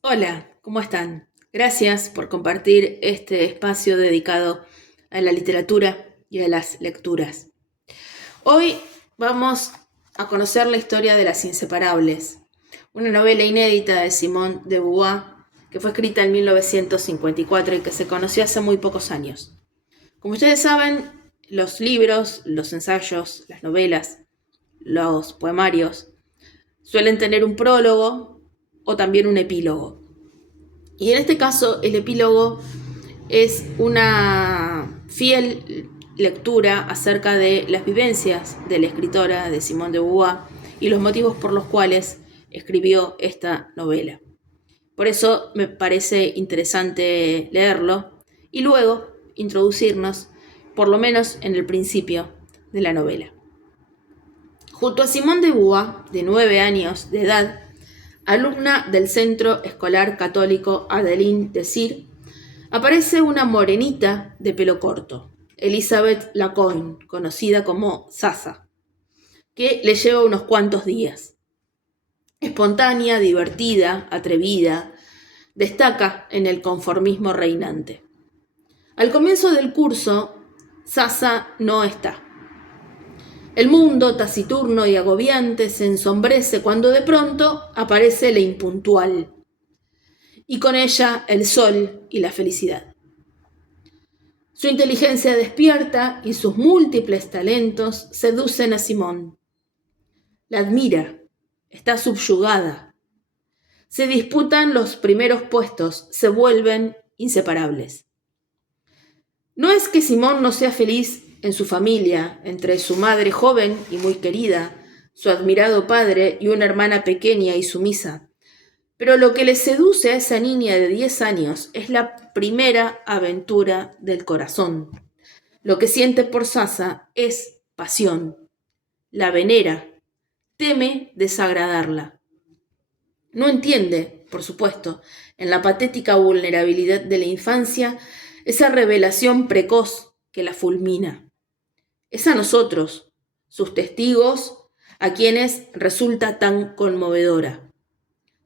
Hola, ¿cómo están? Gracias por compartir este espacio dedicado a la literatura y a las lecturas. Hoy vamos a conocer la historia de Las Inseparables, una novela inédita de Simone de Beauvoir que fue escrita en 1954 y que se conoció hace muy pocos años. Como ustedes saben, los libros, los ensayos, las novelas, los poemarios suelen tener un prólogo o también un epílogo. Y en este caso, el epílogo es una fiel lectura acerca de las vivencias de la escritora de Simone de Beauvoir y los motivos por los cuales escribió esta novela. Por eso me parece interesante leerlo y luego introducirnos, por lo menos en el principio de la novela. Junto a Simone de Beauvoir, de 9 años de edad, alumna del Centro Escolar Católico Adeline Désir, aparece una morenita de pelo corto, Elizabeth Lacoin, conocida como Sasa, que le lleva unos cuantos días. Espontánea, divertida, atrevida, destaca en el conformismo reinante. Al comienzo del curso, Sasa no está. El mundo, taciturno y agobiante, se ensombrece cuando de pronto aparece la impuntual, y con ella el sol y la felicidad. Su inteligencia despierta y sus múltiples talentos seducen a Simone. La admira, está subyugada. Se disputan los primeros puestos, se vuelven inseparables. No es que Simone no sea feliz en su familia, entre su madre joven y muy querida, su admirado padre y una hermana pequeña y sumisa. Pero lo que le seduce a esa niña de 10 años es la primera aventura del corazón. Lo que siente por Sasa es pasión. La venera, teme desagradarla. No entiende, por supuesto, en la patética vulnerabilidad de la infancia, esa revelación precoz que la fulmina. Es a nosotros, sus testigos, a quienes resulta tan conmovedora.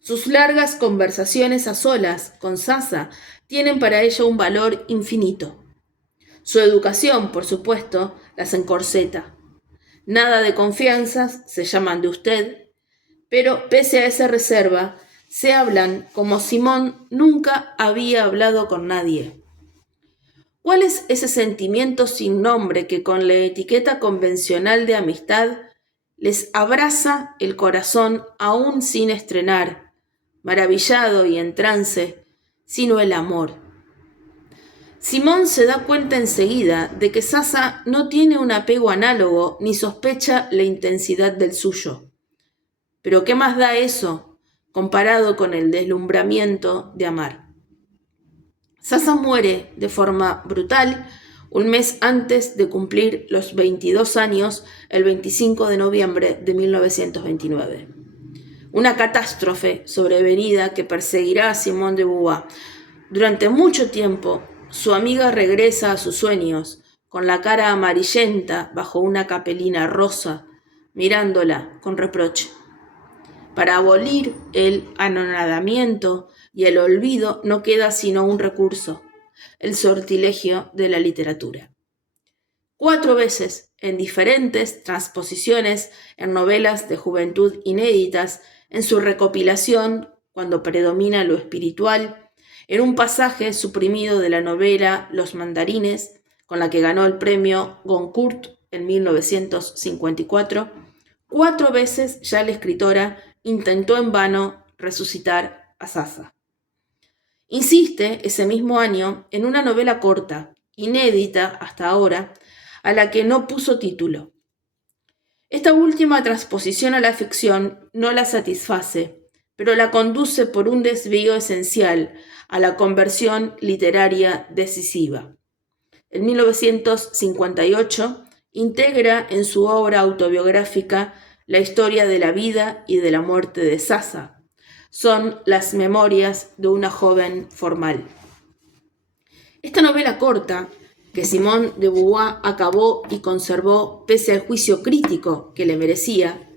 Sus largas conversaciones a solas con Sasa tienen para ella un valor infinito. Su educación, por supuesto, las encorseta. Nada de confianzas, se llaman de usted, pero pese a esa reserva, se hablan como Simone nunca había hablado con nadie. ¿Cuál es ese sentimiento sin nombre que con la etiqueta convencional de amistad les abraza el corazón aún sin estrenar, maravillado y en trance, sino el amor? Simone se da cuenta enseguida de que Sasa no tiene un apego análogo ni sospecha la intensidad del suyo. Pero ¿qué más da eso comparado con el deslumbramiento de amar? Sasa muere de forma brutal un mes antes de cumplir los 22 años, el 25 de noviembre de 1929. Una catástrofe sobrevenida que perseguirá a Simone de Beauvoir. Durante mucho tiempo, su amiga regresa a sus sueños, con la cara amarillenta bajo una capelina rosa, mirándola con reproche. Para abolir el anonadamiento y el olvido no queda sino un recurso, el sortilegio de la literatura. 4 veces, en diferentes transposiciones en novelas de juventud inéditas, en su recopilación, cuando predomina lo espiritual, en un pasaje suprimido de la novela Los mandarines, con la que ganó el premio Goncourt en 1954, 4 veces ya la escritora intentó en vano resucitar a Sasa. Insiste ese mismo año en una novela corta, inédita hasta ahora, a la que no puso título. Esta última transposición a la ficción no la satisface, pero la conduce por un desvío esencial a la conversión literaria decisiva. En 1958 integra en su obra autobiográfica la historia de la vida y de la muerte de Sasa. Son las memorias de una joven formal. Esta novela corta, que Simone de Beauvoir acabó y conservó pese al juicio crítico que le merecía,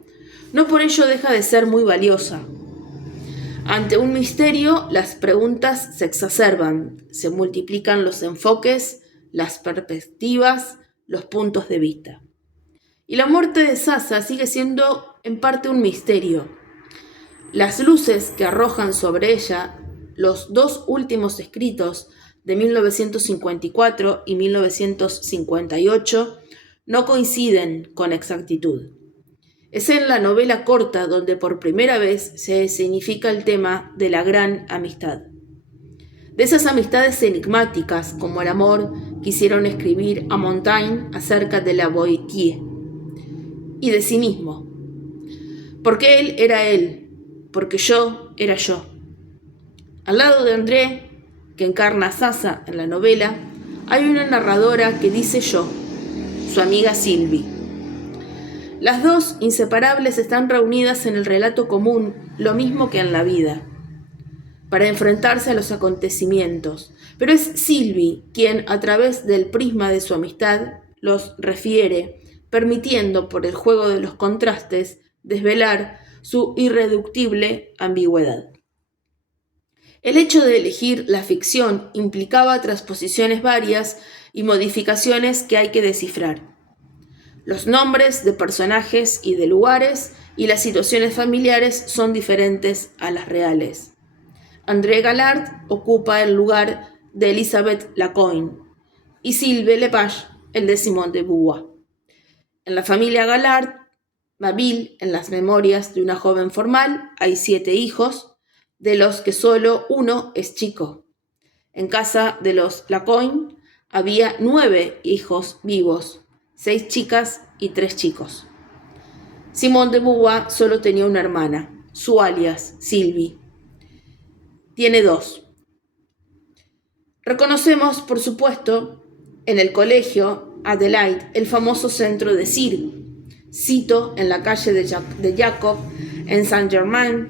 no por ello deja de ser muy valiosa. Ante un misterio, las preguntas se exacerban, se multiplican los enfoques, las perspectivas, los puntos de vista. Y la muerte de Sasa sigue siendo en parte un misterio. Las luces que arrojan sobre ella los dos últimos escritos de 1954 y 1958 no coinciden con exactitud. Es en la novela corta donde por primera vez se significa el tema de la gran amistad. De esas amistades enigmáticas como el amor quisieron escribir a Montaigne acerca de la Boétie y de sí mismo. Porque él era él, porque yo era yo. Al lado de André, que encarna a Sasa en la novela, hay una narradora que dice yo, su amiga Sylvie. Las dos inseparables están reunidas en el relato común, lo mismo que en la vida, para enfrentarse a los acontecimientos. Pero es Sylvie quien, a través del prisma de su amistad, los refiere, permitiendo, por el juego de los contrastes, desvelar su irreductible ambigüedad. El hecho de elegir la ficción implicaba transposiciones varias y modificaciones que hay que descifrar. Los nombres de personajes y de lugares y las situaciones familiares son diferentes a las reales. André Gallard ocupa el lugar de Elisabeth Lacogne y Sylvie Lepage el de Simone de Beauvoir. En la familia Gallard, Mabille, en las memorias de una joven formal, hay 7 hijos, de los que solo uno es chico. En casa de los Lacogne había 9 hijos vivos, 6 chicas y 3 chicos. Simone de Beauvoir solo tenía una hermana, su alias, Sylvie. Tiene 2. Reconocemos, por supuesto, en el colegio Adelaide, el famoso centro de Cirque. Cito en la calle de Jacob, en Saint-Germain.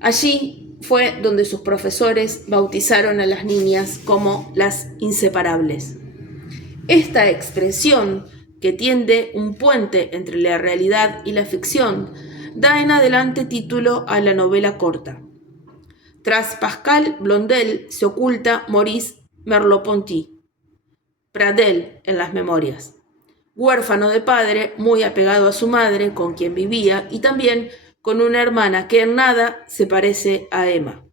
Allí fue donde sus profesores bautizaron a las niñas como las inseparables. Esta expresión, que tiende un puente entre la realidad y la ficción, da en adelante título a la novela corta. Tras Pascal Blondel se oculta Maurice Merleau-Ponty, Pradel en las memorias. Huérfano de padre, muy apegado a su madre, con quien vivía, y también con una hermana que en nada se parece a Emma.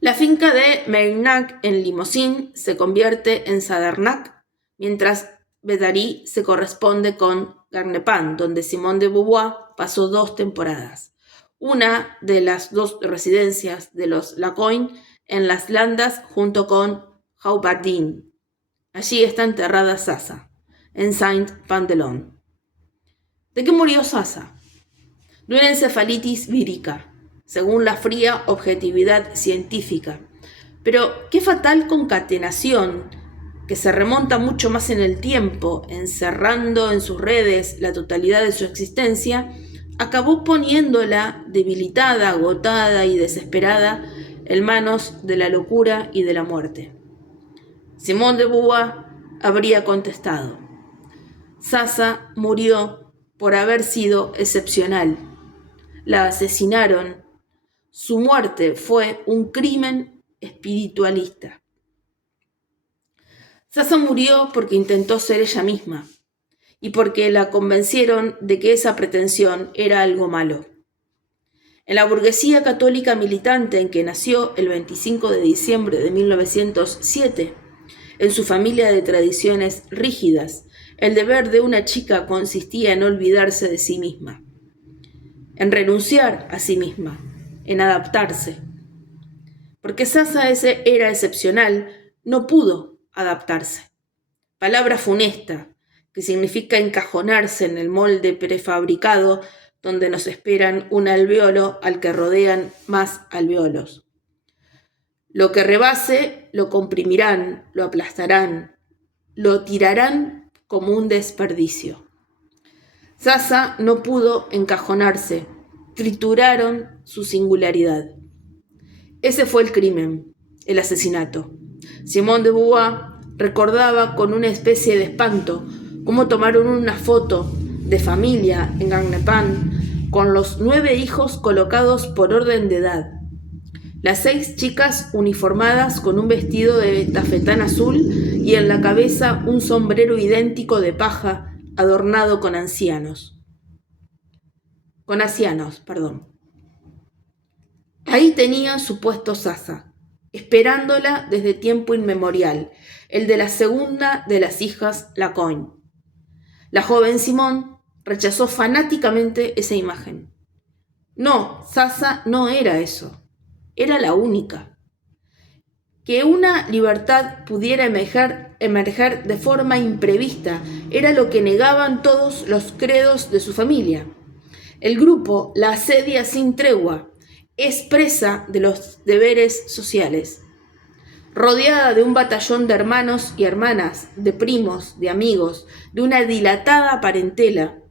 La finca de Meynac en Limousin se convierte en Sadarnac, mientras Bedary se corresponde con Garnepan, donde Simone de Beauvoir pasó 2 temporadas. Una de las 2 residencias de los Lacogne en las Landas junto con Haubardin. Allí está enterrada Sasa, en Saint-Pandelon. ¿De qué murió Sasa? De una encefalitis vírica, según la fría objetividad científica. Pero qué fatal concatenación, que se remonta mucho más en el tiempo, encerrando en sus redes la totalidad de su existencia, acabó poniéndola debilitada, agotada y desesperada en manos de la locura y de la muerte. Simone de Beauvoir habría contestado: Sasa murió por haber sido excepcional. La asesinaron. Su muerte fue un crimen espiritualista. Sasa murió porque intentó ser ella misma y porque la convencieron de que esa pretensión era algo malo. En la burguesía católica militante en que nació el 25 de diciembre de 1907, en su familia de tradiciones rígidas, el deber de una chica consistía en olvidarse de sí misma, en renunciar a sí misma, en adaptarse. Porque Sasa era excepcional, no pudo adaptarse. Palabra funesta, que significa encajonarse en el molde prefabricado donde nos esperan un alveolo al que rodean más alveolos. Lo que rebase lo comprimirán, lo aplastarán, lo tirarán como un desperdicio. Sasa no pudo encajonarse, trituraron su singularidad. Ese fue el crimen, el asesinato. Simone de Beauvoir recordaba con una especie de espanto cómo tomaron una foto de familia en Garnepan con los 9 hijos colocados por orden de edad. Las 6 chicas uniformadas con un vestido de tafetán azul y en la cabeza un sombrero idéntico de paja adornado con ancianos. Ahí tenía su puesto Sasa, esperándola desde tiempo inmemorial, el de la segunda de las hijas Lacogne. La joven Simone rechazó fanáticamente esa imagen. No, Sasa no era eso, era la única. Que una libertad pudiera emerger de forma imprevista era lo que negaban todos los credos de su familia. El grupo la asedia sin tregua, es presa de los deberes sociales. Rodeada de un batallón de hermanos y hermanas, de primos, de amigos, de una dilatada parentela,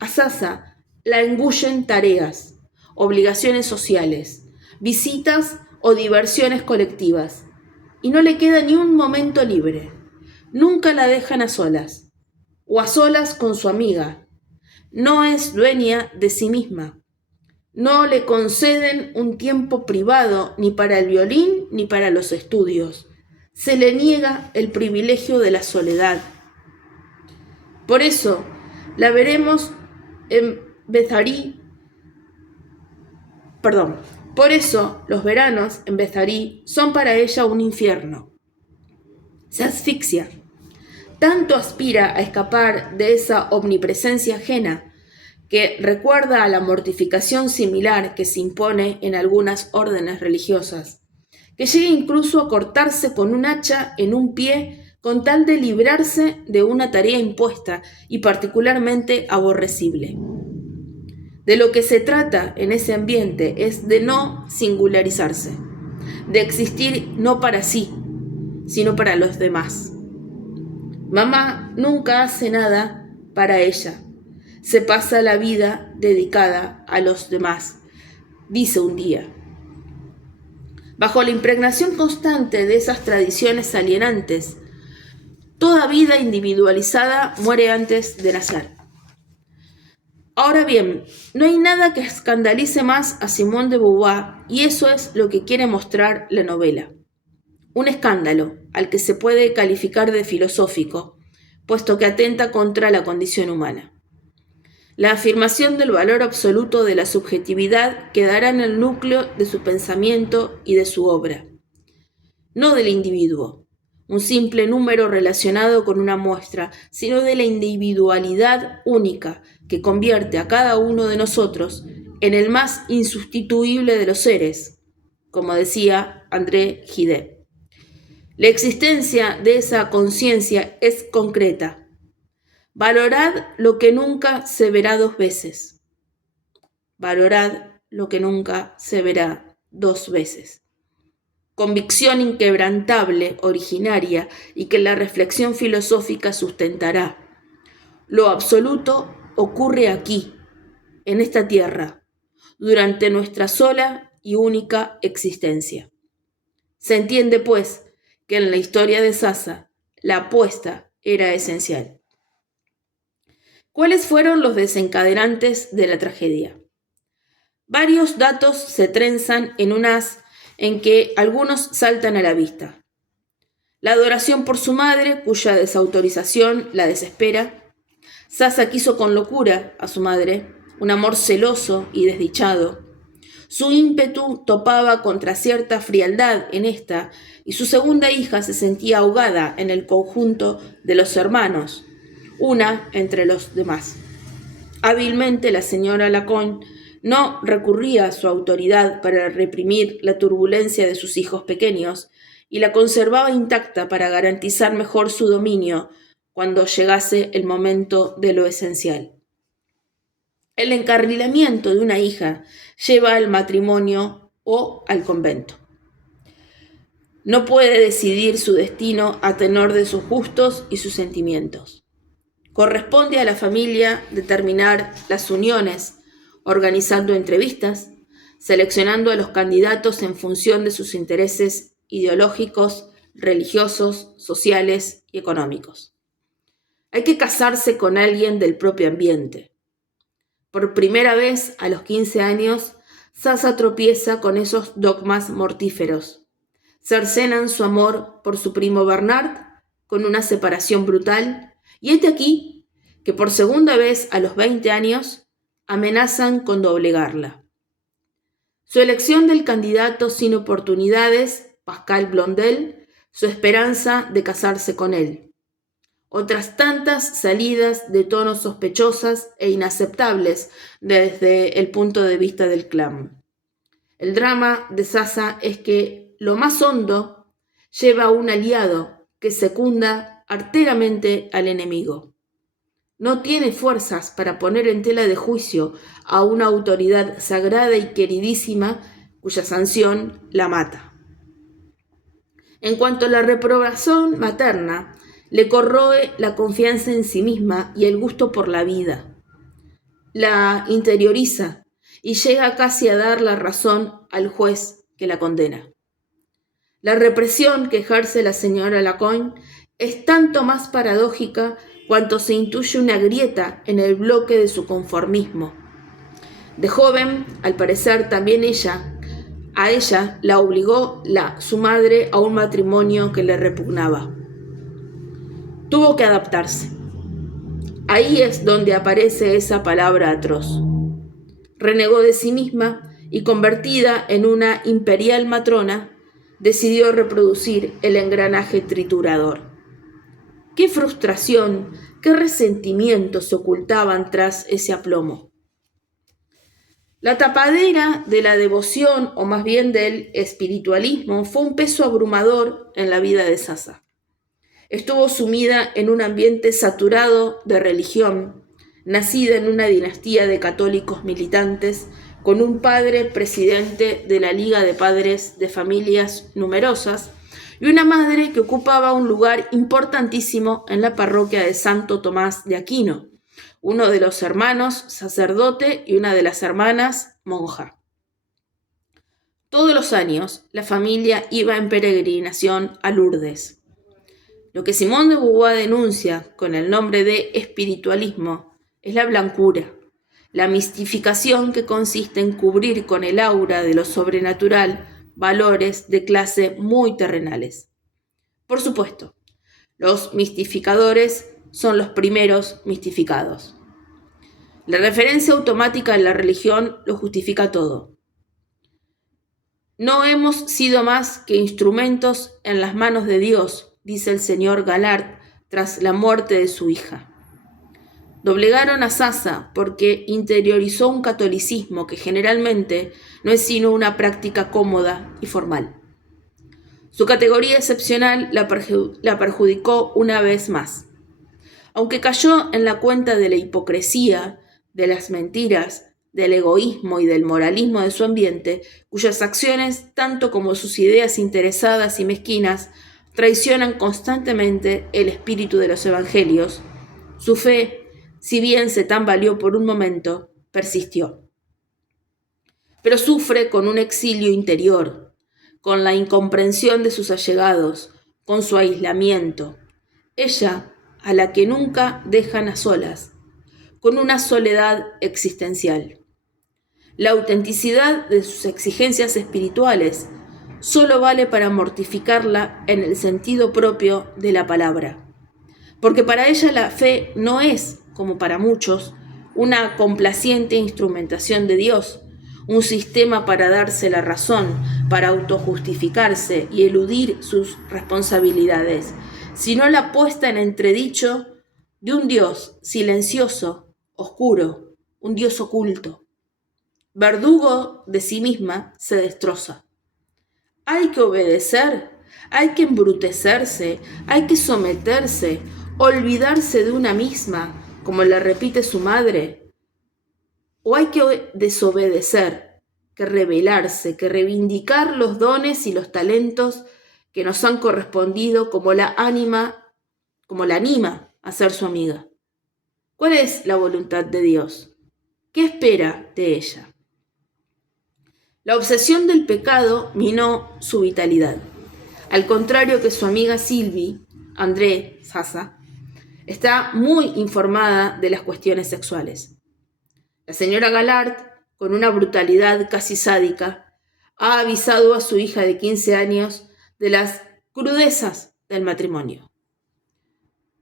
a Sasa la engullen tareas, obligaciones sociales, visitas o diversiones colectivas, y no le queda ni un momento libre. Nunca la dejan a solas, o a solas con su amiga. No es dueña de sí misma. No le conceden un tiempo privado ni para el violín ni para los estudios. Se le niega el privilegio de la soledad. Por eso la veremos en Por eso los veranos en Bezarí son para ella un infierno. Se asfixia. Tanto aspira a escapar de esa omnipresencia ajena que recuerda a la mortificación similar que se impone en algunas órdenes religiosas, que llega incluso a cortarse con un hacha en un pie con tal de librarse de una tarea impuesta y particularmente aborrecible. De lo que se trata en ese ambiente es de no singularizarse, de existir no para sí, sino para los demás. Mamá nunca hace nada para ella. Se pasa la vida dedicada a los demás, dice un día. Bajo la impregnación constante de esas tradiciones alienantes, toda vida individualizada muere antes de nacer. Ahora bien, no hay nada que escandalice más a Simone de Beauvoir, y eso es lo que quiere mostrar la novela. Un escándalo al que se puede calificar de filosófico, puesto que atenta contra la condición humana. La afirmación del valor absoluto de la subjetividad quedará en el núcleo de su pensamiento y de su obra. No del individuo, un simple número relacionado con una muestra, sino de la individualidad única que convierte a cada uno de nosotros en el más insustituible de los seres, como decía André Gide. La existencia de esa conciencia es concreta. Valorad lo que nunca se verá 2 veces. Valorad lo que nunca se verá 2 veces. Convicción inquebrantable, originaria, y que la reflexión filosófica sustentará. Lo absoluto ocurre aquí, en esta tierra, durante nuestra sola y única existencia. Se entiende, pues, que en la historia de Sasa la apuesta era esencial. ¿Cuáles fueron los desencadenantes de la tragedia? Varios datos se trenzan en un haz en que algunos saltan a la vista. La adoración por su madre, cuya desautorización la desespera. Sasa quiso con locura a su madre, un amor celoso y desdichado. Su ímpetu topaba contra cierta frialdad en esta, y su segunda hija se sentía ahogada en el conjunto de los hermanos, una entre los demás. Hábilmente la señora Lacogne no recurría a su autoridad para reprimir la turbulencia de sus hijos pequeños y la conservaba intacta para garantizar mejor su dominio cuando llegase el momento de lo esencial. El encarrilamiento de una hija lleva al matrimonio o al convento. No puede decidir su destino a tenor de sus gustos y sus sentimientos. Corresponde a la familia determinar las uniones, organizando entrevistas, seleccionando a los candidatos en función de sus intereses ideológicos, religiosos, sociales y económicos. Hay que casarse con alguien del propio ambiente. Por primera vez, a los 15 años, Sasa tropieza con esos dogmas mortíferos. Cercenan su amor por su primo Bernard con una separación brutal, y es de aquí que por segunda vez a los 20 años amenazan con doblegarla. Su elección del candidato sin oportunidades, Pascal Blondel, su esperanza de casarse con él. Otras tantas salidas de tono sospechosas e inaceptables desde el punto de vista del clan. El drama de Sasa es que lo más hondo lleva a un aliado que secunda arteramente al enemigo. No tiene fuerzas para poner en tela de juicio a una autoridad sagrada y queridísima cuya sanción la mata. En cuanto a la reprobación materna, le corroe la confianza en sí misma y el gusto por la vida. La interioriza y llega casi a dar la razón al juez que la condena. La represión que ejerce la señora Lacombe es tanto más paradójica cuanto se intuye una grieta en el bloque de su conformismo. De joven, al parecer también a ella la obligó su madre a un matrimonio que le repugnaba. Tuvo que adaptarse. Ahí es donde aparece esa palabra atroz. Renegó de sí misma y, convertida en una imperial matrona, decidió reproducir el engranaje triturador. ¡Qué frustración, qué resentimiento se ocultaban tras ese aplomo! La tapadera de la devoción, o más bien del espiritualismo, fue un peso abrumador en la vida de Sasa. Estuvo sumida en un ambiente saturado de religión, nacida en una dinastía de católicos militantes, con un padre presidente de la Liga de Padres de Familias numerosas y una madre que ocupaba un lugar importantísimo en la parroquia de Santo Tomás de Aquino, uno de los hermanos sacerdote y una de las hermanas monja. Todos los años la familia iba en peregrinación a Lourdes. Lo que Simone de Beauvoir denuncia con el nombre de espiritualismo es la blancura, la mistificación que consiste en cubrir con el aura de lo sobrenatural valores de clase muy terrenales. Por supuesto, los mistificadores son los primeros mistificados. La referencia automática en la religión lo justifica todo. No hemos sido más que instrumentos en las manos de Dios, dice el señor Galard tras la muerte de su hija. Doblegaron a Sasa porque interiorizó un catolicismo que generalmente no es sino una práctica cómoda y formal. Su categoría excepcional la perjudicó una vez más. Aunque cayó en la cuenta de la hipocresía, de las mentiras, del egoísmo y del moralismo de su ambiente, cuyas acciones, tanto como sus ideas interesadas y mezquinas, traicionan constantemente el espíritu de los evangelios, su fe, si bien se tambaleó por un momento, persistió. Pero sufre con un exilio interior, con la incomprensión de sus allegados, con su aislamiento. Ella, a la que nunca dejan a solas, con una soledad existencial. La autenticidad de sus exigencias espirituales solo vale para mortificarla en el sentido propio de la palabra. Porque para ella la fe no es, como para muchos, una complaciente instrumentación de Dios, un sistema para darse la razón, para autojustificarse y eludir sus responsabilidades, sino la puesta en entredicho de un Dios silencioso, oscuro, un Dios oculto. Verdugo de sí misma, se destroza. Hay que obedecer, hay que embrutecerse, hay que someterse, olvidarse de una misma, como le repite su madre. O hay que desobedecer, que rebelarse, que reivindicar los dones y los talentos que nos han correspondido como la anima a ser su amiga. ¿Cuál es la voluntad de Dios? ¿Qué espera de ella? La obsesión del pecado minó su vitalidad. Al contrario que su amiga Sylvie, André Sasa, está muy informada de las cuestiones sexuales. La señora Gallard, con una brutalidad casi sádica, ha avisado a su hija de 15 años de las crudezas del matrimonio.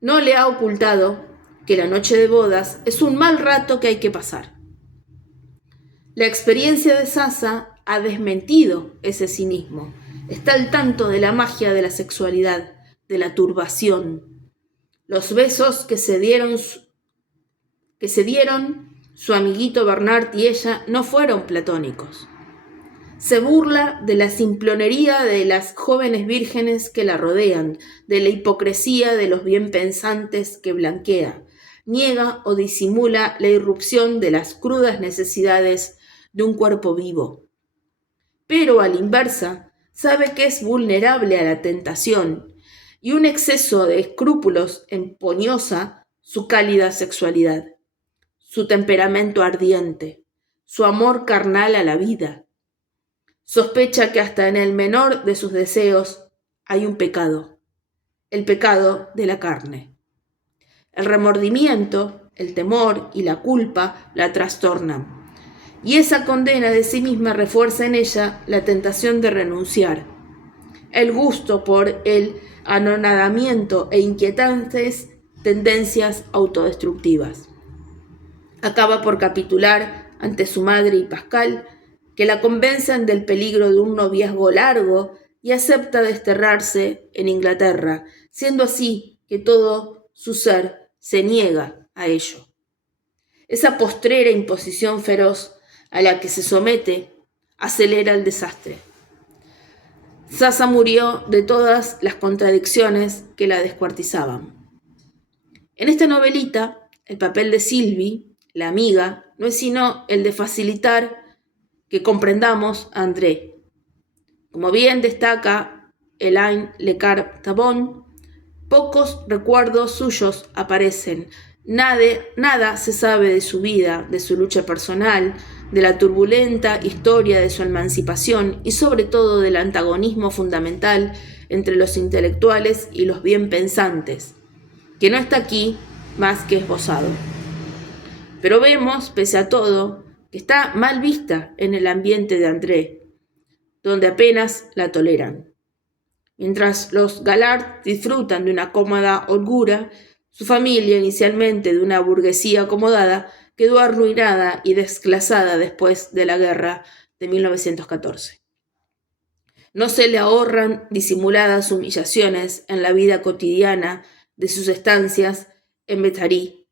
No le ha ocultado que la noche de bodas es un mal rato que hay que pasar. La experiencia de Sasa ha desmentido ese cinismo. Está al tanto de la magia de la sexualidad, de la turbación. Los besos que se dieron su amiguito Bernard y ella no fueron platónicos. Se burla de la simplonería de las jóvenes vírgenes que la rodean, de la hipocresía de los bien pensantes que blanquea. Niega o disimula la irrupción de las crudas necesidades de un cuerpo vivo. Pero a la inversa, sabe que es vulnerable a la tentación y un exceso de escrúpulos emponiosa su cálida sexualidad, su temperamento ardiente, su amor carnal a la vida. Sospecha que hasta en el menor de sus deseos hay un pecado, el pecado de la carne. El remordimiento, el temor y la culpa la trastornan. Y esa condena de sí misma refuerza en ella la tentación de renunciar, el gusto por el anonadamiento e inquietantes tendencias autodestructivas. Acaba por capitular ante su madre y Pascal, que la convencen del peligro de un noviazgo largo y acepta desterrarse en Inglaterra, siendo así que todo su ser se niega a ello. Esa postrera imposición feroz a la que se somete acelera el desastre. Sasa murió de todas las contradicciones que la descuartizaban. En esta novelita, el papel de Sylvie, la amiga, no es sino el de facilitar que comprendamos a André. Como bien destaca Elaine Lecar-Tabon, pocos recuerdos suyos aparecen. Nada se sabe de su vida, de su lucha personal, de la turbulenta historia de su emancipación y sobre todo del antagonismo fundamental entre los intelectuales y los bien pensantes, que no está aquí más que esbozado. Pero vemos, pese a todo, que está mal vista en el ambiente de André, donde apenas la toleran. Mientras los Gallard disfrutan de una cómoda holgura, su familia, inicialmente de una burguesía acomodada, quedó arruinada y desclasada después de la guerra de 1914. No se le ahorran disimuladas humillaciones en la vida cotidiana de sus estancias en Bethary.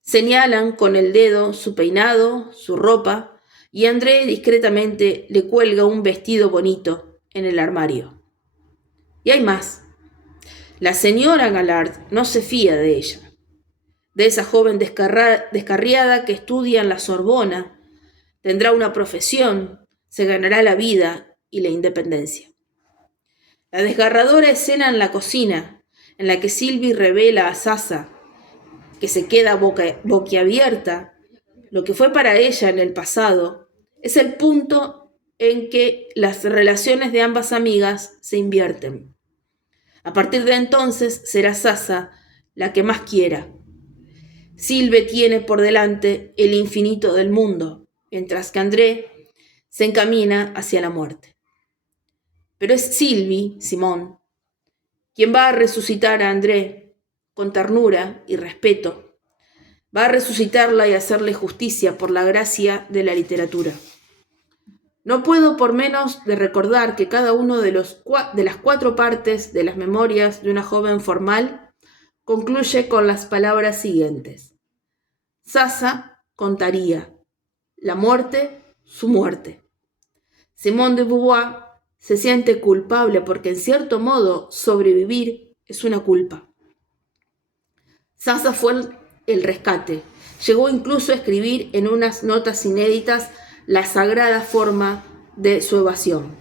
Señalan con el dedo su peinado, su ropa, y André discretamente le cuelga un vestido bonito en el armario. Y hay más. La señora Gallard no se fía de ella, de esa joven descarriada que estudia en la Sorbona, tendrá una profesión, se ganará la vida y la independencia. La desgarradora escena en la cocina, en la que Sylvie revela a Sasa, que se queda boquiabierta, lo que fue para ella en el pasado, es el punto en que las relaciones de ambas amigas se invierten. A partir de entonces será Sasa la que más quiera. Sylvie tiene por delante el infinito del mundo, mientras que André se encamina hacia la muerte. Pero es Sylvie, Simón, quien va a resucitar a André con ternura y respeto. Va a resucitarla y hacerle justicia por la gracia de la literatura. No puedo por menos de recordar que cada uno de las 4 partes de las memorias de una joven formal concluye con las palabras siguientes. Sasa contaría la muerte, su muerte. Simone de Beauvoir se siente culpable porque en cierto modo sobrevivir es una culpa. Sasa fue el rescate. Llegó incluso a escribir en unas notas inéditas la sagrada forma de su evasión.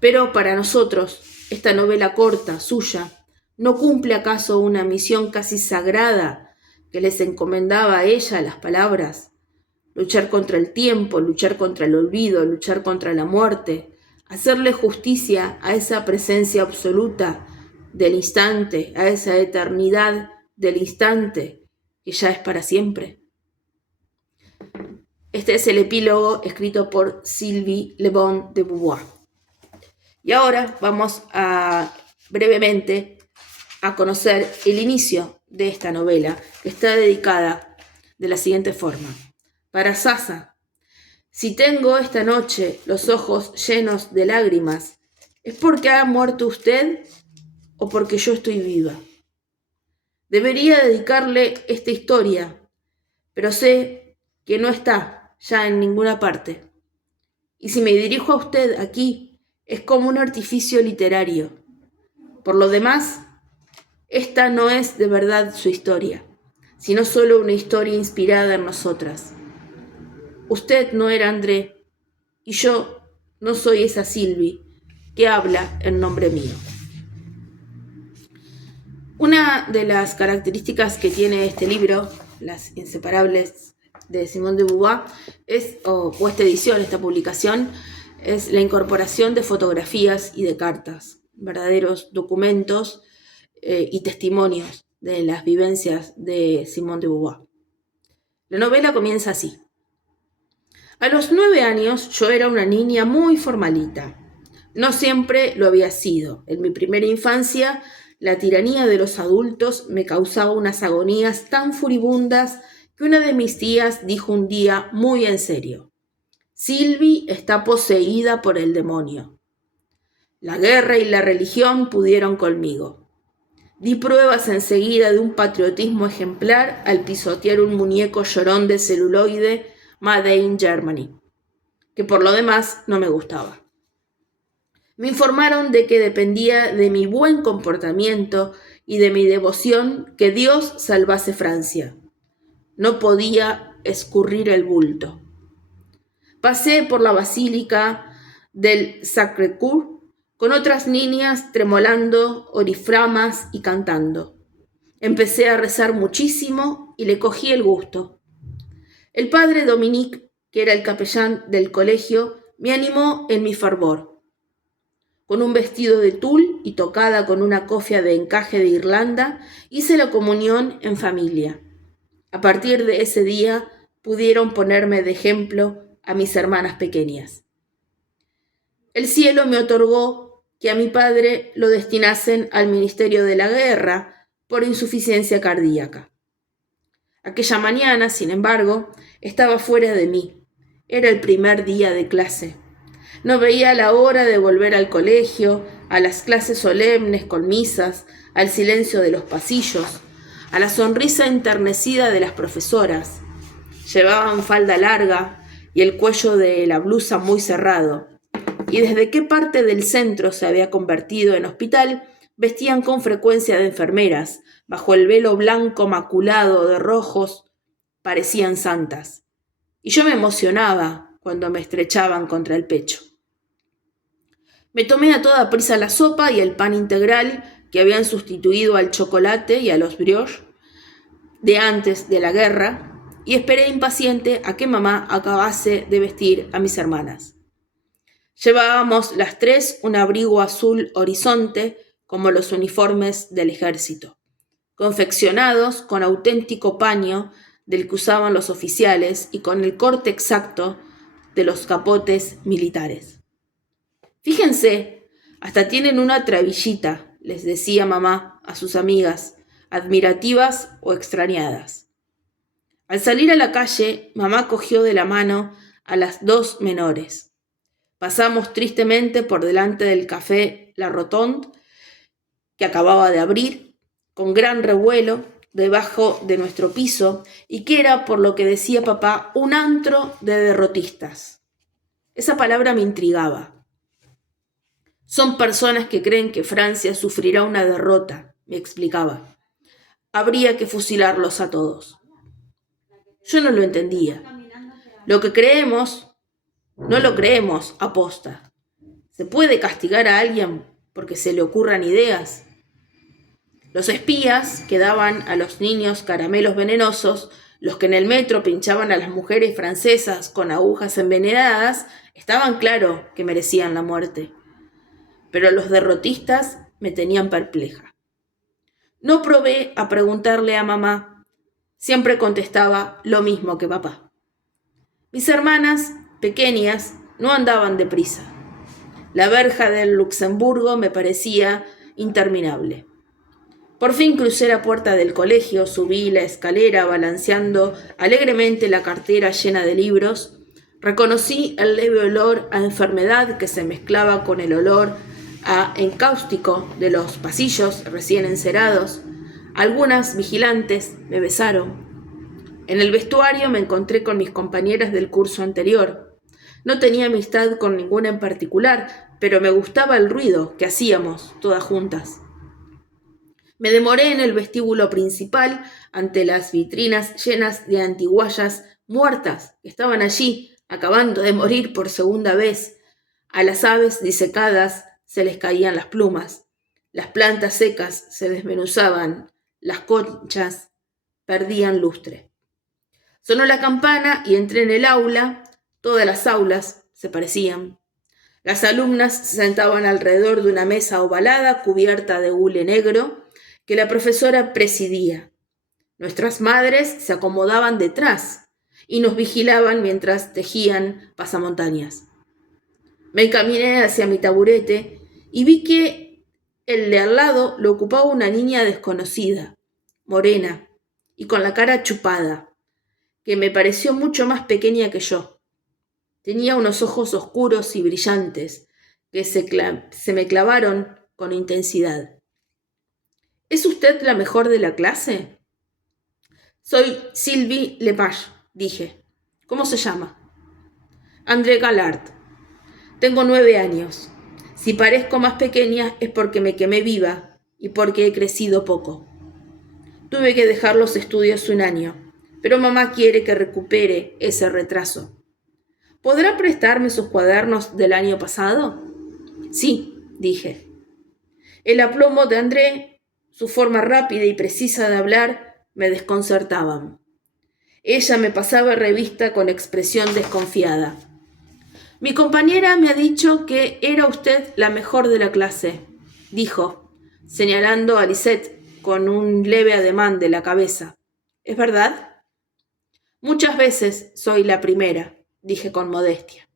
Pero para nosotros, esta novela corta, suya, ¿no cumple acaso una misión casi sagrada que les encomendaba a ella las palabras? Luchar contra el tiempo, luchar contra el olvido, luchar contra la muerte, hacerle justicia a esa presencia absoluta del instante, a esa eternidad del instante que ya es para siempre. Este es el epílogo escrito por Sylvie Le Bon de Beauvoir. Y ahora vamos brevemente a conocer el inicio de esta novela, que está dedicada de la siguiente forma. Para Sasa, si tengo esta noche los ojos llenos de lágrimas, ¿es porque ha muerto usted o porque yo estoy viva? Debería dedicarle esta historia, pero sé que no está ya en ninguna parte. Y si me dirijo a usted aquí, es como un artificio literario. Por lo demás, esta no es de verdad su historia, sino solo una historia inspirada en nosotras. Usted no era André, y yo no soy esa Sylvie que habla en nombre mío. Una de las características que tiene este libro, Las Inseparables de Simone de Beauvoir, o esta edición, esta publicación, es la incorporación de fotografías y de cartas, verdaderos documentos y testimonios de las vivencias de Simone de Beauvoir. La novela comienza así. A los 9 años yo era una niña muy formalita. No siempre lo había sido. En mi primera infancia, la tiranía de los adultos me causaba unas agonías tan furibundas que una de mis tías dijo un día muy en serio: Sylvie está poseída por el demonio. La guerra y la religión pudieron conmigo. Di pruebas enseguida de un patriotismo ejemplar al pisotear un muñeco llorón de celuloide Made in Germany, que por lo demás no me gustaba. Me informaron de que dependía de mi buen comportamiento y de mi devoción que Dios salvase Francia. No podía escurrir el bulto. Pasé por la basílica del Sacré-Cœur con otras niñas tremolando oriflamas y cantando. Empecé a rezar muchísimo y le cogí el gusto. El padre Dominique, que era el capellán del colegio, me animó en mi fervor. Con un vestido de tul y tocada con una cofia de encaje de Irlanda, hice la comunión en familia. A partir de ese día pudieron ponerme de ejemplo a mis hermanas pequeñas. El cielo me otorgó que a mi padre lo destinasen al Ministerio de la Guerra por insuficiencia cardíaca. Aquella mañana, sin embargo, estaba fuera de mí. Era el primer día de clase. No veía la hora de volver al colegio, a las clases solemnes con misas, al silencio de los pasillos, a la sonrisa enternecida de las profesoras. Llevaban falda larga y el cuello de la blusa muy cerrado. Y desde qué parte del centro se había convertido en hospital, vestían con frecuencia de enfermeras. Bajo el velo blanco maculado de rojos, parecían santas. Y yo me emocionaba cuando me estrechaban contra el pecho. Me tomé a toda prisa la sopa y el pan integral que habían sustituido al chocolate y a los brioches de antes de la guerra y esperé impaciente a que mamá acabase de vestir a mis hermanas. Llevábamos las tres un abrigo azul horizonte como los uniformes del ejército, confeccionados con auténtico paño del que usaban los oficiales y con el corte exacto de los capotes militares. Fíjense, hasta tienen una trabillita, les decía mamá a sus amigas, admirativas o extrañadas. Al salir a la calle, mamá cogió de la mano a las dos menores. Pasamos tristemente por delante del café La Rotonde, que acababa de abrir, con gran revuelo, debajo de nuestro piso, y que era, por lo que decía papá, un antro de derrotistas. Esa palabra me intrigaba. Son personas que creen que Francia sufrirá una derrota, me explicaba. Habría que fusilarlos a todos. Yo no lo entendía. Lo que creemos, no lo creemos aposta. ¿Se puede castigar a alguien porque se le ocurran ideas? Los espías que daban a los niños caramelos venenosos, los que en el metro pinchaban a las mujeres francesas con agujas envenenadas, estaban claro que merecían la muerte. Pero los derrotistas me tenían perpleja. No probé a preguntarle a mamá. Siempre contestaba lo mismo que papá. Mis hermanas, pequeñas, no andaban deprisa. La verja del Luxemburgo me parecía interminable. Por fin crucé la puerta del colegio, subí la escalera balanceando alegremente la cartera llena de libros. Reconocí el leve olor a enfermedad que se mezclaba con el olor a encáustico de los pasillos recién encerados. Algunas vigilantes me besaron. En el vestuario me encontré con mis compañeras del curso anterior. No tenía amistad con ninguna en particular, pero me gustaba el ruido que hacíamos todas juntas. Me demoré en el vestíbulo principal ante las vitrinas llenas de antiguallas muertas que estaban allí, acabando de morir por segunda vez. A las aves disecadas se les caían las plumas. Las plantas secas se desmenuzaban. Las conchas perdían lustre. Sonó la campana y entré en el aula. Todas las aulas se parecían. Las alumnas se sentaban alrededor de una mesa ovalada cubierta de hule negro que la profesora presidía. Nuestras madres se acomodaban detrás y nos vigilaban mientras tejían pasamontañas. Me encaminé hacia mi taburete y vi que el de al lado lo ocupaba una niña desconocida, morena y con la cara chupada, que me pareció mucho más pequeña que yo. Tenía unos ojos oscuros y brillantes que se me clavaron con intensidad. ¿Es usted la mejor de la clase? Soy Sylvie Lepage, dije. ¿Cómo se llama? André Gallard. Tengo 9 años. Si parezco más pequeña es porque me quemé viva y porque he crecido poco. Tuve que dejar los estudios un año, pero mamá quiere que recupere ese retraso. ¿Podrá prestarme sus cuadernos del año pasado? Sí, dije. El aplomo de André, su forma rápida y precisa de hablar, me desconcertaban. Ella me pasaba revista con expresión desconfiada. Mi compañera me ha dicho que era usted la mejor de la clase, dijo, señalando a Lisette con un leve ademán de la cabeza. ¿Es verdad? Muchas veces soy la primera, dije con modestia.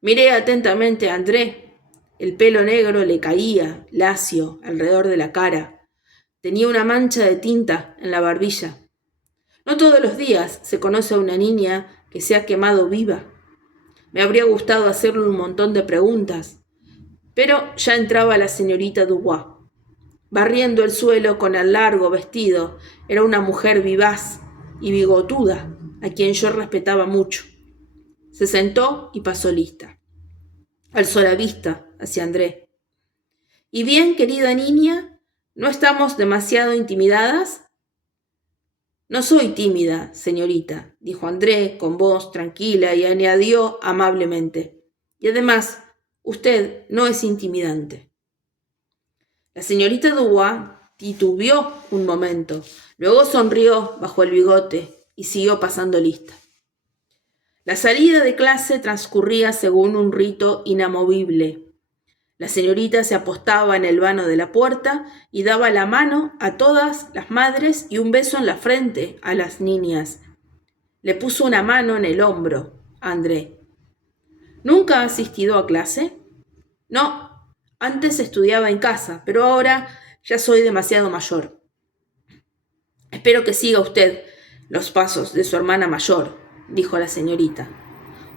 Miré atentamente a André. El pelo negro le caía, lacio, alrededor de la cara. Tenía una mancha de tinta en la barbilla. No todos los días se conoce a una niña que se ha quemado viva. Me habría gustado hacerle un montón de preguntas, pero ya entraba la señorita Dubois. Barriendo el suelo con el largo vestido, era una mujer vivaz y bigotuda, a quien yo respetaba mucho. Se sentó y pasó lista. Alzó la vista hacia André. ¿Y bien, querida niña? ¿No estamos demasiado intimidadas? No soy tímida, señorita, dijo André con voz tranquila y añadió amablemente. Y además, usted no es intimidante. La señorita Dubois titubeó un momento, luego sonrió bajo el bigote y siguió pasando lista. La salida de clase transcurría según un rito inamovible. La señorita se apostaba en el vano de la puerta y daba la mano a todas las madres y un beso en la frente a las niñas. Le puso una mano en el hombro a André. ¿Nunca ha asistido a clase? No, antes estudiaba en casa, pero ahora ya soy demasiado mayor. Espero que siga usted los pasos de su hermana mayor, dijo la señorita.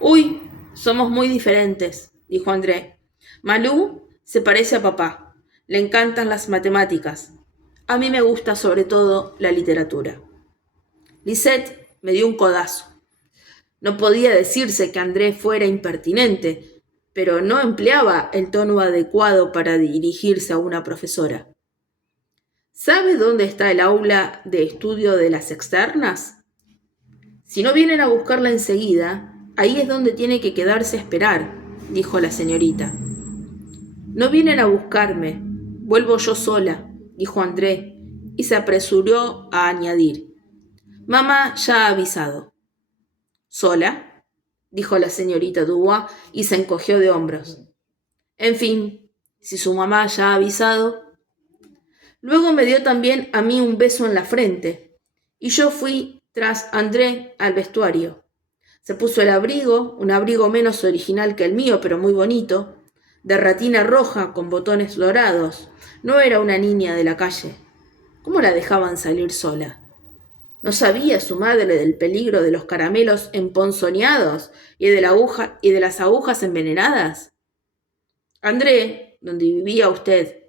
Uy, somos muy diferentes, dijo André. Malú se parece a papá. Le encantan las matemáticas. A mí me gusta sobre todo la literatura. Lisette me dio un codazo. No podía decirse que André fuera impertinente, pero no empleaba el tono adecuado para dirigirse a una profesora. ¿Sabe dónde está el aula de estudio de las externas? Si no vienen a buscarla enseguida, ahí es donde tiene que quedarse a esperar, dijo la señorita. No vienen a buscarme, vuelvo yo sola, dijo André, y se apresuró a añadir. Mamá ya ha avisado. ¿Sola? Dijo la señorita Dubois y se encogió de hombros. En fin, si su mamá ya ha avisado. Luego me dio también a mí un beso en la frente, y yo fui tras André al vestuario. Se puso el abrigo, un abrigo menos original que el mío, pero muy bonito, de ratina roja con botones dorados. No era una niña de la calle. ¿Cómo la dejaban salir sola? ¿No sabía su madre del peligro de los caramelos emponzoñados y de las agujas envenenadas? André, ¿dónde vivía usted,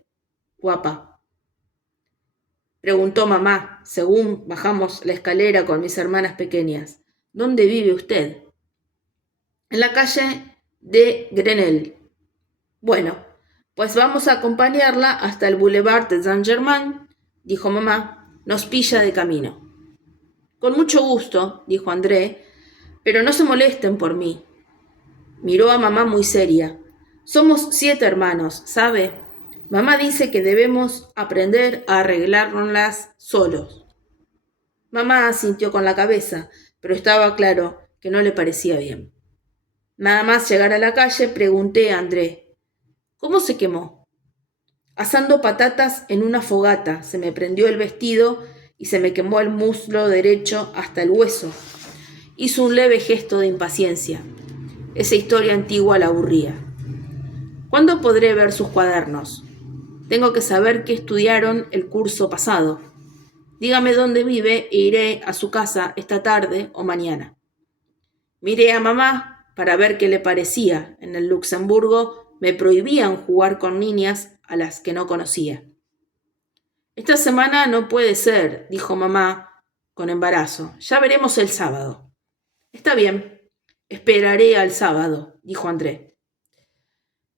guapa? Preguntó mamá, según bajamos la escalera con mis hermanas pequeñas. ¿Dónde vive usted? En la calle de Grenelle. Bueno, pues vamos a acompañarla hasta el Boulevard de Saint-Germain, dijo mamá. Nos pilla de camino. Con mucho gusto, dijo André, pero no se molesten por mí. Miró a mamá muy seria. Somos 7 hermanos, ¿sabe? Mamá dice que debemos aprender a arreglárnoslas solos. Mamá asintió con la cabeza, pero estaba claro que no le parecía bien. Nada más llegar a la calle, pregunté a André, ¿cómo se quemó? Asando patatas en una fogata, se me prendió el vestido y se me quemó el muslo derecho hasta el hueso. Hizo un leve gesto de impaciencia. Esa historia antigua la aburría. ¿Cuándo podré ver sus cuadernos? Tengo que saber qué estudiaron el curso pasado. Dígame dónde vive e iré a su casa esta tarde o mañana. Miré a mamá para ver qué le parecía. En el Luxemburgo me prohibían jugar con niñas a las que no conocía. Esta semana no puede ser, dijo mamá con embarazo. Ya veremos el sábado. Está bien, esperaré al sábado, dijo André.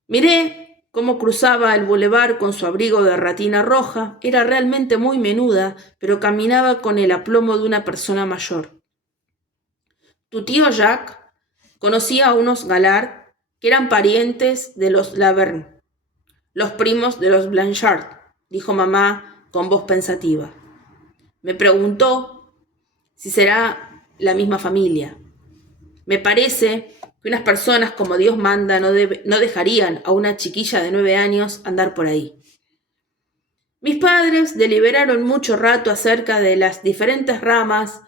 Miré cómo cruzaba el bulevar con su abrigo de ratina roja. Era realmente muy menuda, pero caminaba con el aplomo de una persona mayor. Tu tío Jacques conocía a unos Gallard que eran parientes de los Laverne, los primos de los Blanchard, dijo mamá con voz pensativa. Me preguntó si será la misma familia. Me parece que unas personas como Dios manda no dejarían a una chiquilla de 9 años andar por ahí. Mis padres deliberaron mucho rato acerca de las diferentes ramas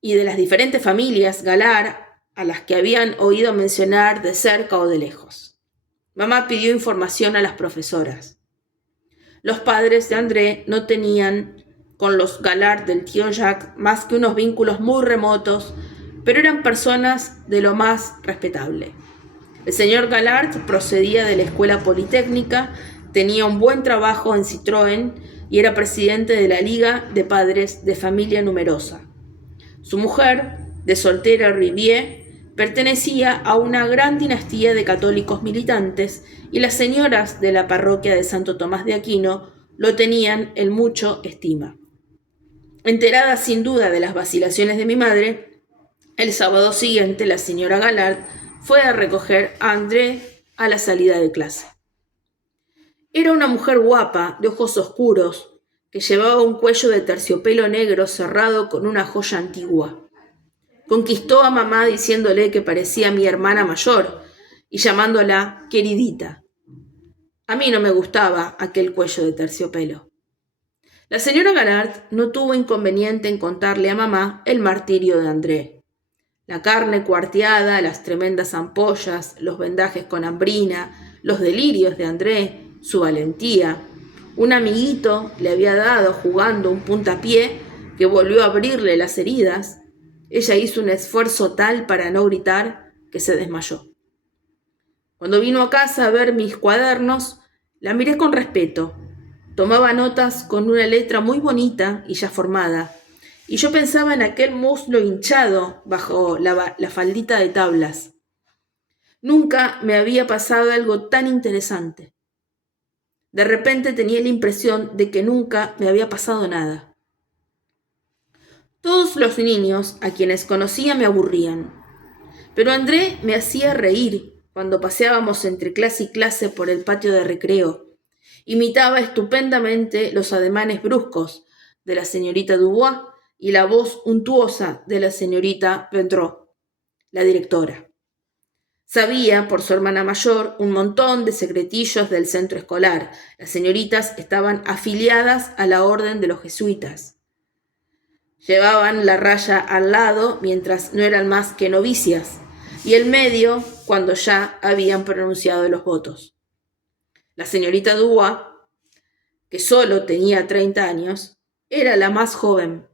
y de las diferentes familias Gallard a las que habían oído mencionar de cerca o de lejos. Mamá pidió información a las profesoras. Los padres de André no tenían con los Gallard del tío Jacques más que unos vínculos muy remotos, pero eran personas de lo más respetable. El señor Gallard procedía de la escuela politécnica, tenía un buen trabajo en Citroën y era presidente de la Liga de Padres de Familia Numerosa. Su mujer, de soltera Rivière, pertenecía a una gran dinastía de católicos militantes y las señoras de la parroquia de Santo Tomás de Aquino lo tenían en mucho estima. Enterada sin duda de las vacilaciones de mi madre, el sábado siguiente la señora Gallard fue a recoger a André a la salida de clase. Era una mujer guapa, de ojos oscuros, que llevaba un cuello de terciopelo negro cerrado con una joya antigua. Conquistó a mamá diciéndole que parecía mi hermana mayor y llamándola queridita. A mí no me gustaba aquel cuello de terciopelo. La señora Gallard no tuvo inconveniente en contarle a mamá el martirio de André. La carne cuarteada, las tremendas ampollas, los vendajes con hambrina, los delirios de André, su valentía. Un amiguito le había dado jugando un puntapié que volvió a abrirle las heridas. Ella hizo un esfuerzo tal para no gritar que se desmayó. Cuando vino a casa a ver mis cuadernos, la miré con respeto. Tomaba notas con una letra muy bonita y ya formada, y yo pensaba en aquel muslo hinchado bajo la faldita de tablas. Nunca me había pasado algo tan interesante. De repente tenía la impresión de que nunca me había pasado nada. Todos los niños a quienes conocía me aburrían, pero André me hacía reír cuando paseábamos entre clase y clase por el patio de recreo. Imitaba estupendamente los ademanes bruscos de la señorita Dubois y la voz untuosa de la señorita Vendrot, la directora. Sabía, por su hermana mayor, un montón de secretillos del centro escolar. Las señoritas estaban afiliadas a la orden de los jesuitas. Llevaban la raya al lado mientras no eran más que novicias, y el medio cuando ya habían pronunciado los votos. La señorita Dubois, que solo tenía 30 años, era la más joven.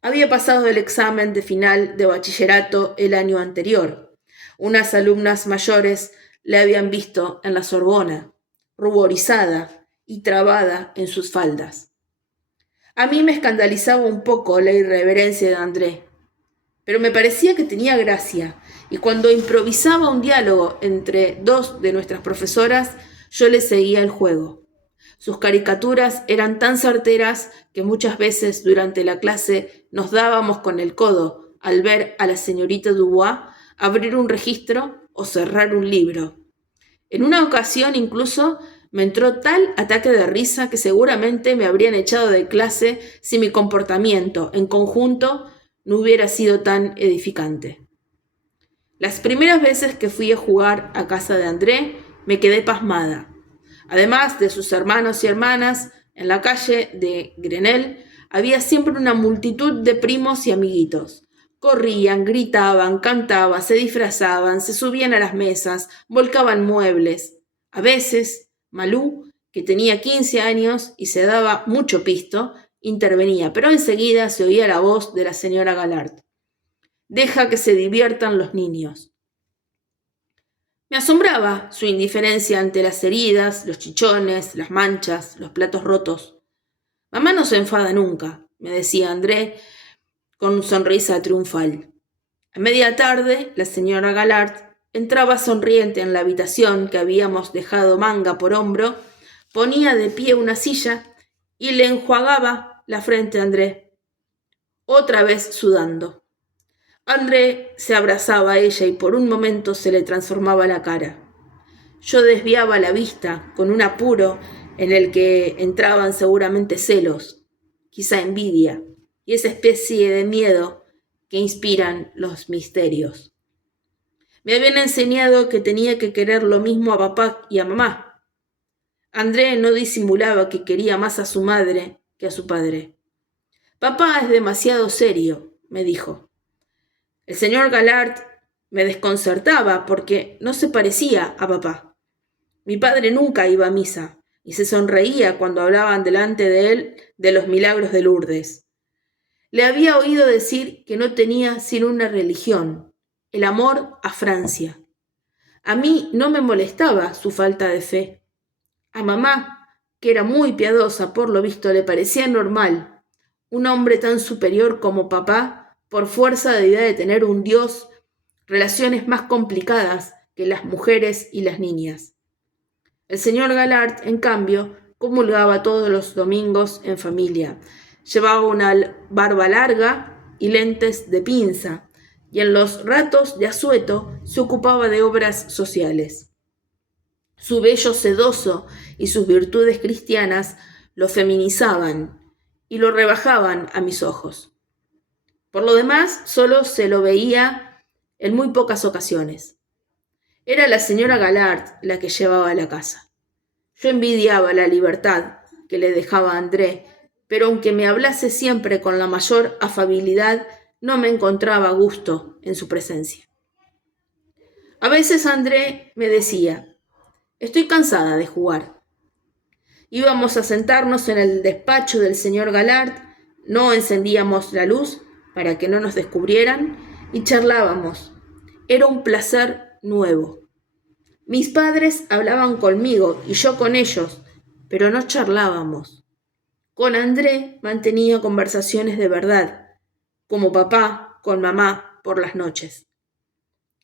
Había pasado el examen de final de bachillerato el año anterior. Unas alumnas mayores le habían visto en la Sorbona, ruborizada y trabada en sus faldas. A mí me escandalizaba un poco la irreverencia de André, pero me parecía que tenía gracia, y cuando improvisaba un diálogo entre dos de nuestras profesoras, yo le seguía el juego. Sus caricaturas eran tan certeras que muchas veces durante la clase nos dábamos con el codo al ver a la señorita Dubois abrir un registro o cerrar un libro. En una ocasión incluso me entró tal ataque de risa que seguramente me habrían echado de clase si mi comportamiento en conjunto no hubiera sido tan edificante. Las primeras veces que fui a jugar a casa de André me quedé pasmada. Además de sus hermanos y hermanas, en la calle de Grenelle había siempre una multitud de primos y amiguitos. Corrían, gritaban, cantaban, se disfrazaban, se subían a las mesas, volcaban muebles. A veces, Malú, que tenía 15 años y se daba mucho pisto, intervenía, pero enseguida se oía la voz de la señora Galard. Deja que se diviertan los niños. Me asombraba su indiferencia ante las heridas, los chichones, las manchas, los platos rotos. Mamá no se enfada nunca, me decía André con sonrisa triunfal. A media tarde, la señora Galard entraba sonriente en la habitación que habíamos dejado manga por hombro, ponía de pie una silla y le enjuagaba la frente a André, otra vez sudando. André se abrazaba a ella y por un momento se le transformaba la cara. Yo desviaba la vista con un apuro en el que entraban seguramente celos, quizá envidia, y esa especie de miedo que inspiran los misterios. Me habían enseñado que tenía que querer lo mismo a papá y a mamá. André no disimulaba que quería más a su madre que a su padre. Papá es demasiado serio, me dijo. El señor Galard me desconcertaba porque no se parecía a papá. Mi padre nunca iba a misa y se sonreía cuando hablaban delante de él de los milagros de Lourdes. Le había oído decir que no tenía sino una religión, el amor a Francia. A mí no me molestaba su falta de fe. A mamá, que era muy piadosa por lo visto, le parecía normal. Un hombre tan superior como papá por fuerza debía de tener un Dios, relaciones más complicadas que las mujeres y las niñas. El señor Galard, en cambio, comulgaba todos los domingos en familia. Llevaba una barba larga y lentes de pinza, y en los ratos de asueto se ocupaba de obras sociales. Su vello sedoso y sus virtudes cristianas lo feminizaban y lo rebajaban a mis ojos. Por lo demás, solo se lo veía en muy pocas ocasiones. Era la señora Galard la que llevaba la casa. Yo envidiaba la libertad que le dejaba a André, pero aunque me hablase siempre con la mayor afabilidad, no me encontraba a gusto en su presencia. A veces André me decía, estoy cansada de jugar. Íbamos a sentarnos en el despacho del señor Galard, no encendíamos la luz para que no nos descubrieran y charlábamos. Era un placer nuevo. Mis padres hablaban conmigo y yo con ellos, pero no charlábamos. Con André mantenía conversaciones de verdad, como papá con mamá por las noches.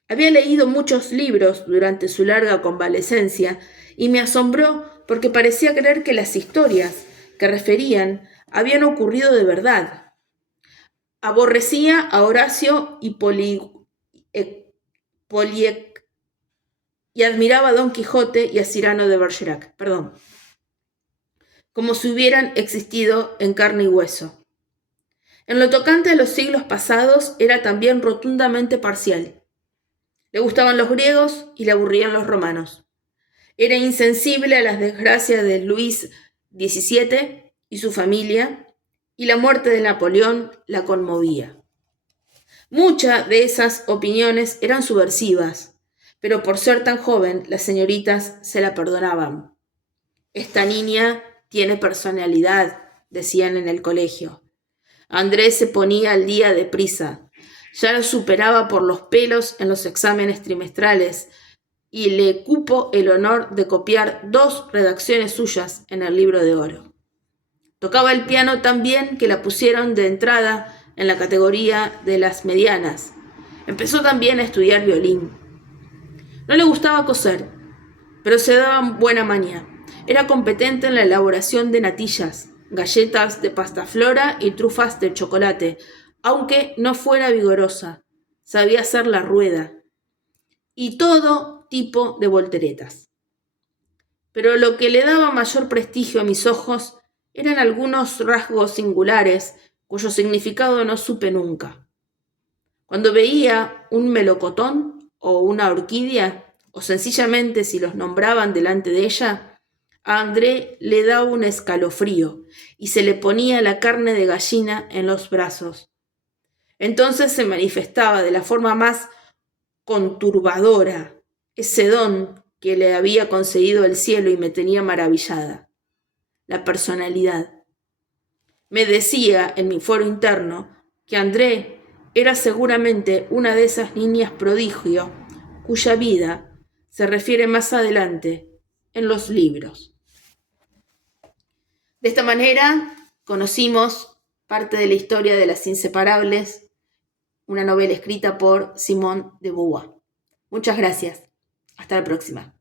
Había leído muchos libros durante su larga convalecencia y me asombró porque parecía creer que las historias que referían habían ocurrido de verdad. Aborrecía a Horacio y y admiraba a Don Quijote y a Cyrano de Bergerac, como si hubieran existido en carne y hueso. En lo tocante a los siglos pasados era también rotundamente parcial. Le gustaban los griegos y le aburrían los romanos. Era insensible a las desgracias de Luis XVII y su familia y la muerte de Napoleón la conmovía. Muchas de esas opiniones eran subversivas, pero por ser tan joven las señoritas se la perdonaban. Esta niña tiene personalidad, decían en el colegio. Andrés se ponía al día deprisa. Ya lo superaba por los pelos en los exámenes trimestrales y le cupo el honor de copiar 2 redacciones suyas en el libro de oro. Tocaba el piano tan bien que la pusieron de entrada en la categoría de las medianas. Empezó también a estudiar violín. No le gustaba coser, pero se daba buena maña. Era competente en la elaboración de natillas, galletas de pasta flora y trufas de chocolate, aunque no fuera vigorosa. Sabía hacer la rueda y todo tipo de volteretas. Pero lo que le daba mayor prestigio a mis ojos eran algunos rasgos singulares cuyo significado no supe nunca. Cuando veía un melocotón o una orquídea, o sencillamente si los nombraban delante de ella, a André le daba un escalofrío y se le ponía la carne de gallina en los brazos. Entonces se manifestaba de la forma más conturbadora ese don que le había concedido el cielo y me tenía maravillada, la personalidad. Me decía en mi foro interno que André era seguramente una de esas niñas prodigio cuya vida se refiere más adelante en los libros. De esta manera conocimos parte de la historia de Las Inseparables, una novela escrita por Simone de Beauvoir. Muchas gracias. Hasta la próxima.